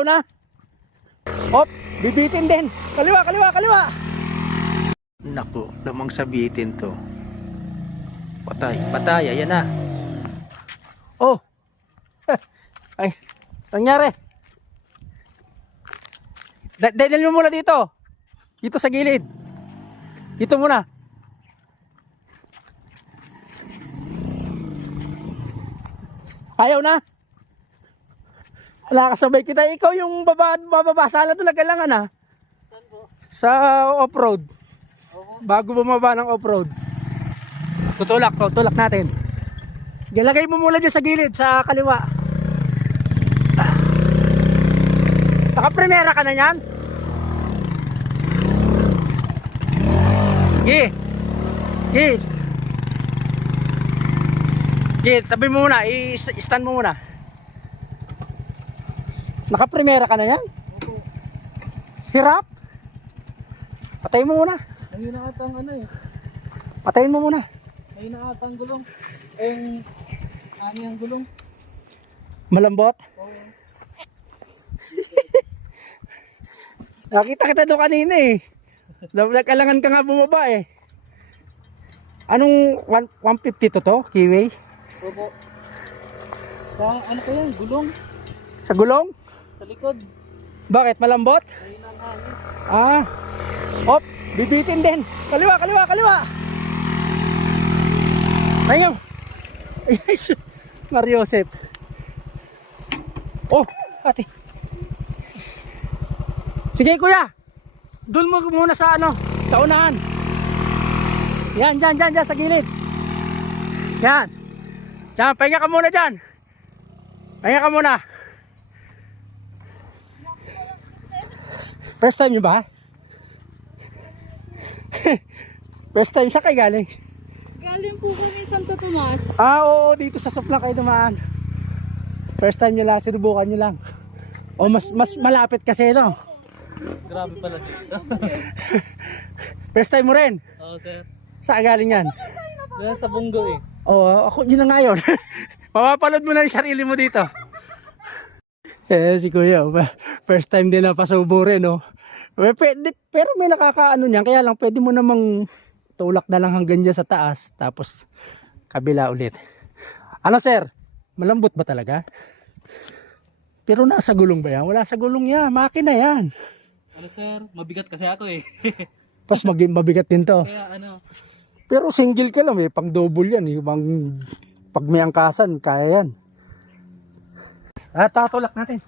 Ayaw na. Hop, bibitin din. Kaliwa, kaliwa, kaliwa. Naku, lamang sabitin to. Patay, patay, ayan na. Oh. Ay, nangyari. Dalhin mo muna dito. Dito sa gilid. Dito muna. Ayaw na. Wala kasabay kita. Ikaw yung bababasa na ito na kailangan ha. Sa off-road. Bago bumaba ng off-road. Tutulak natin. Galagay mo muna dyan sa gilid, sa kaliwa. Naka-primera ka na yan? Tabi mo muna, i-stand mo muna. Naka-primera ka na yan? Hirap? Patayin mo muna. Ayun na ata ang ano eh. Patayin mo muna. Ayun na ata ang gulong. Ani ang gulong. Malambot? Oo. Nakita kita doon kanina eh. Kailangan ka nga bumaba eh. Anong 150 to? Kiwi? Opo. Sa ano ko yan? Gulong? Sa gulong? Sa likod. Bakit? Malambot? Ayun ang hangin. Ah. Hop, bibitin din. Kaliwa, kaliwa, kaliwa. Ayun. Yes. Mario Joseph. Oh, ate. Sige kuya. Doon mo muna sa ano, sa unahan. Yan, dyan sa gilid. Yan. Yan, pahinga ka muna dyan. Pahinga ka muna. First time nyo ba? First time, saan kayo galing? Galing po kami Santo Tomas. Ah, oo, dito sa Supla kayo dumaan. First time nyo lang, sinubukan nyo lang. O, mas malapit kasi, no? Grabe pala dito. First time mo rin? Oo sir. Saan galing yan? Dahil sa Bunggo eh. Oo, ako yun na ngayon. Mapapalod mo na yung sarili mo dito. Si Kuya, first time din na pasubo rin, no? Pero may nakakaano niyan, kaya lang pwede mo namang tulak na lang hanggang dyan sa taas, tapos kabila ulit. Ano sir, malambot ba talaga? Pero nasa gulong ba yan? Wala sa gulong yan, makina yan. Ano sir, mabigat kasi ako eh. Tapos mabigat din to. Kaya ano. Pero single ka lang, pang double yan. Pag may angkasan, kaya yan. Tatulak natin.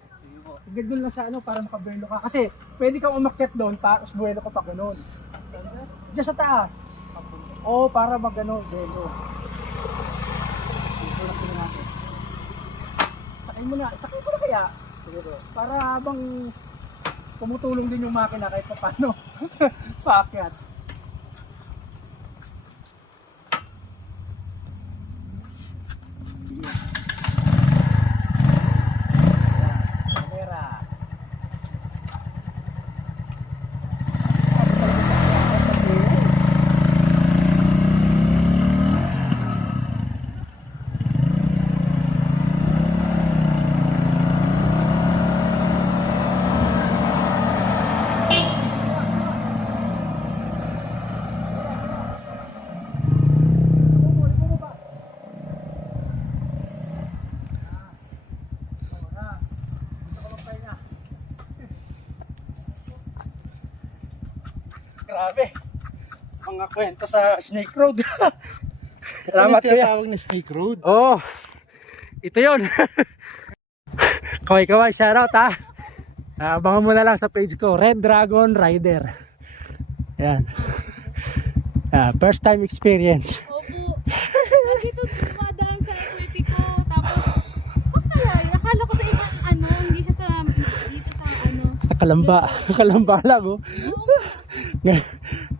Hanggang doon lang sa ano para makabuelo ka. Kasi pwede kang umakyat doon, tapos buelo ka pa gano'n. Diyan sa taas. Oo, para mag-ano, buelo. Tulak mo na natin. Sakay mo na kaya. Siguro. Para habang tumutulong din yung makina kahit pa paano. Paakyat. Grabe. Mga kwento sa Snake Road. Salamat kuya. Tawag na Snake Road. Oh. Ito 'yon. Kaway, shoutout ha. Abangan mo na lang sa page ko, Red Dragon Rider. Yan. First time experience. Opo. Dito dumadaan sa equity ko. Tapos, kaya? Nakala ko sa ibang ano, hindi siya sa dito sa ano. Sa Kalamba lang oh.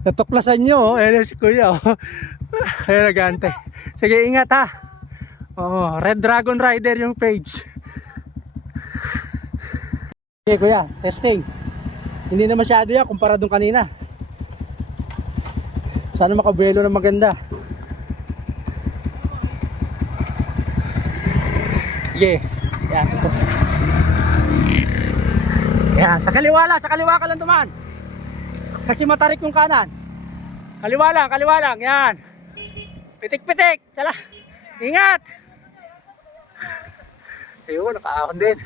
Natuklasan nyo oh. Ayan si kuya oh. Ayan nagante. Sige ingat ha. Oh, Red Dragon Rider yung page. Okay kuya, testing. Hindi na masyado yan kumpara dun kanina. Sana makabuelo na maganda. Yeah. Yan. Yan, sa kaliwa ka lang dumaan. Kasi matarik yung kanan. Kaliwa lang, yan. Pitik-pitik, tala. Ingat. Ayun, nakaahon din.